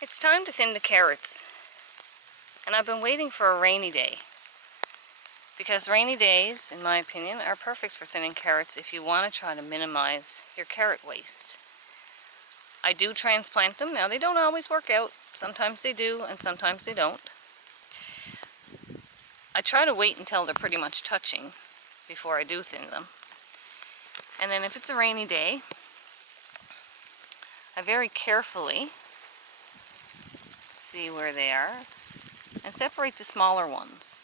It's time to thin the carrots, and I've been waiting for a rainy day, because rainy days, in my opinion, are perfect for thinning carrots if you want to try to minimize your carrot waste. I do transplant them. Now, they don't always work out. Sometimes they do, and sometimes they don't. I try to wait until they're pretty much touching before I do thin them. And then if it's a rainy day, I very carefully see where they are and separate the smaller ones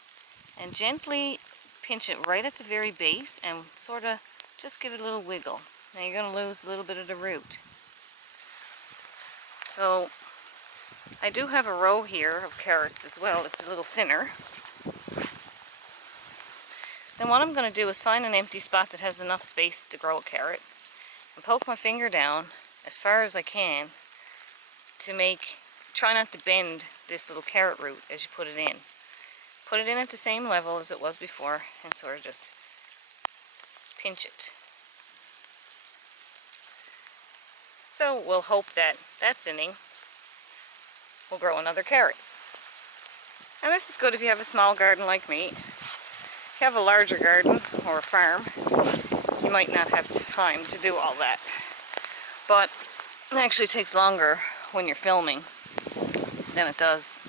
and gently pinch it right at the very base and sort of just give it a little wiggle. Now you're going to lose a little bit of the root. So I do have a row here of carrots as well. It's a little thinner. Then what I'm going to do is find an empty spot that has enough space to grow a carrot and poke my finger down as far as I can to try not to bend this little carrot root as you put it in. Put it in at the same level as it was before and sort of just pinch it. So we'll hope that that thinning will grow another carrot. And this is good if you have a small garden like me. If you have a larger garden or a farm, you might not have time to do all that. But it actually takes longer when you're filming than it does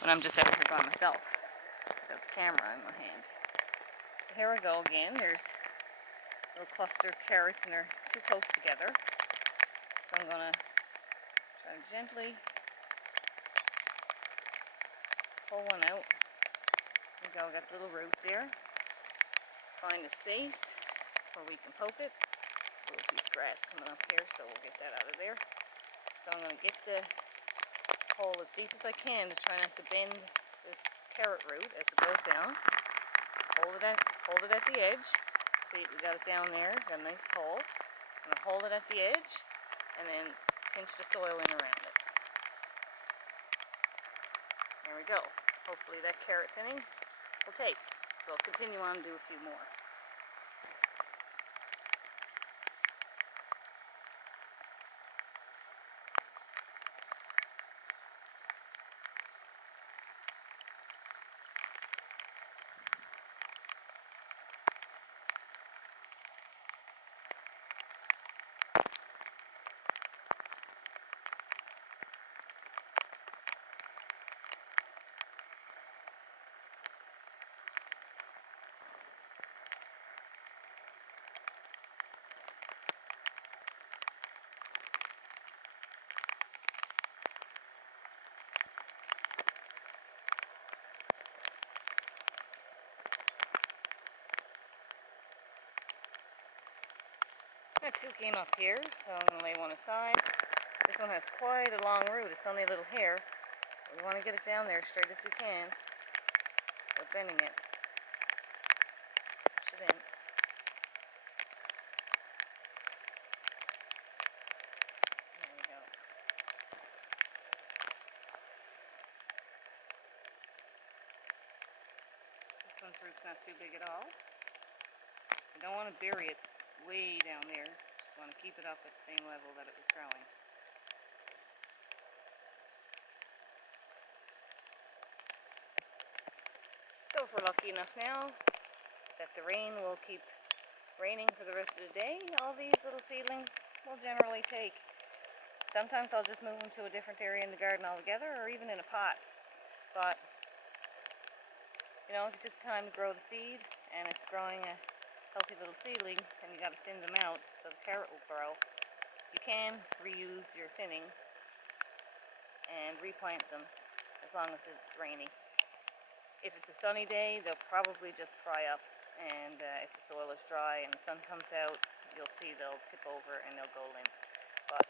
when I'm just out here by myself without the camera in my hand. So here we go again. There's little cluster of carrots and they're too close together. So I'm going to try to gently pull one out. There we go, got the little root there. Find a space where we can poke it. There's a little piece of grass coming up here, so we'll get that out of there. So I'm going to get the hole as deep as I can to try not to bend this carrot root as it goes down. Hold it at the edge. See, we got it down there, got a nice hole. I'm going to hold it at the edge and then pinch the soil in around it. There we go. Hopefully that carrot thinning will take. So I'll continue on and do a few more. Got two came up here, so I'm going to lay one aside. This one has quite a long root. It's only a little hair. We want to get it down there as straight as we can without bending it. Push it in. There we go. This one's root's not too big at all. You don't want to bury it way down there. Just want to keep it up at the same level that it was growing. So if we're lucky enough now that the rain will keep raining for the rest of the day, all these little seedlings will generally take. Sometimes I'll just move them to a different area in the garden altogether, or even in a pot. But you know, if you took the time to grow the seed and it's growing a healthy little seedling, and you got to thin them out so the carrot will grow, you can reuse your thinnings and replant them as long as it's rainy. If it's a sunny day, they'll probably just fry up, and if the soil is dry and the sun comes out, you'll see they'll tip over and they'll go limp. But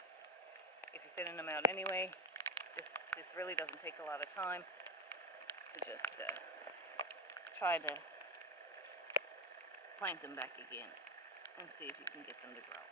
if you're thinning them out anyway, this really doesn't take a lot of time to just try to plant them back again and see if you can get them to grow.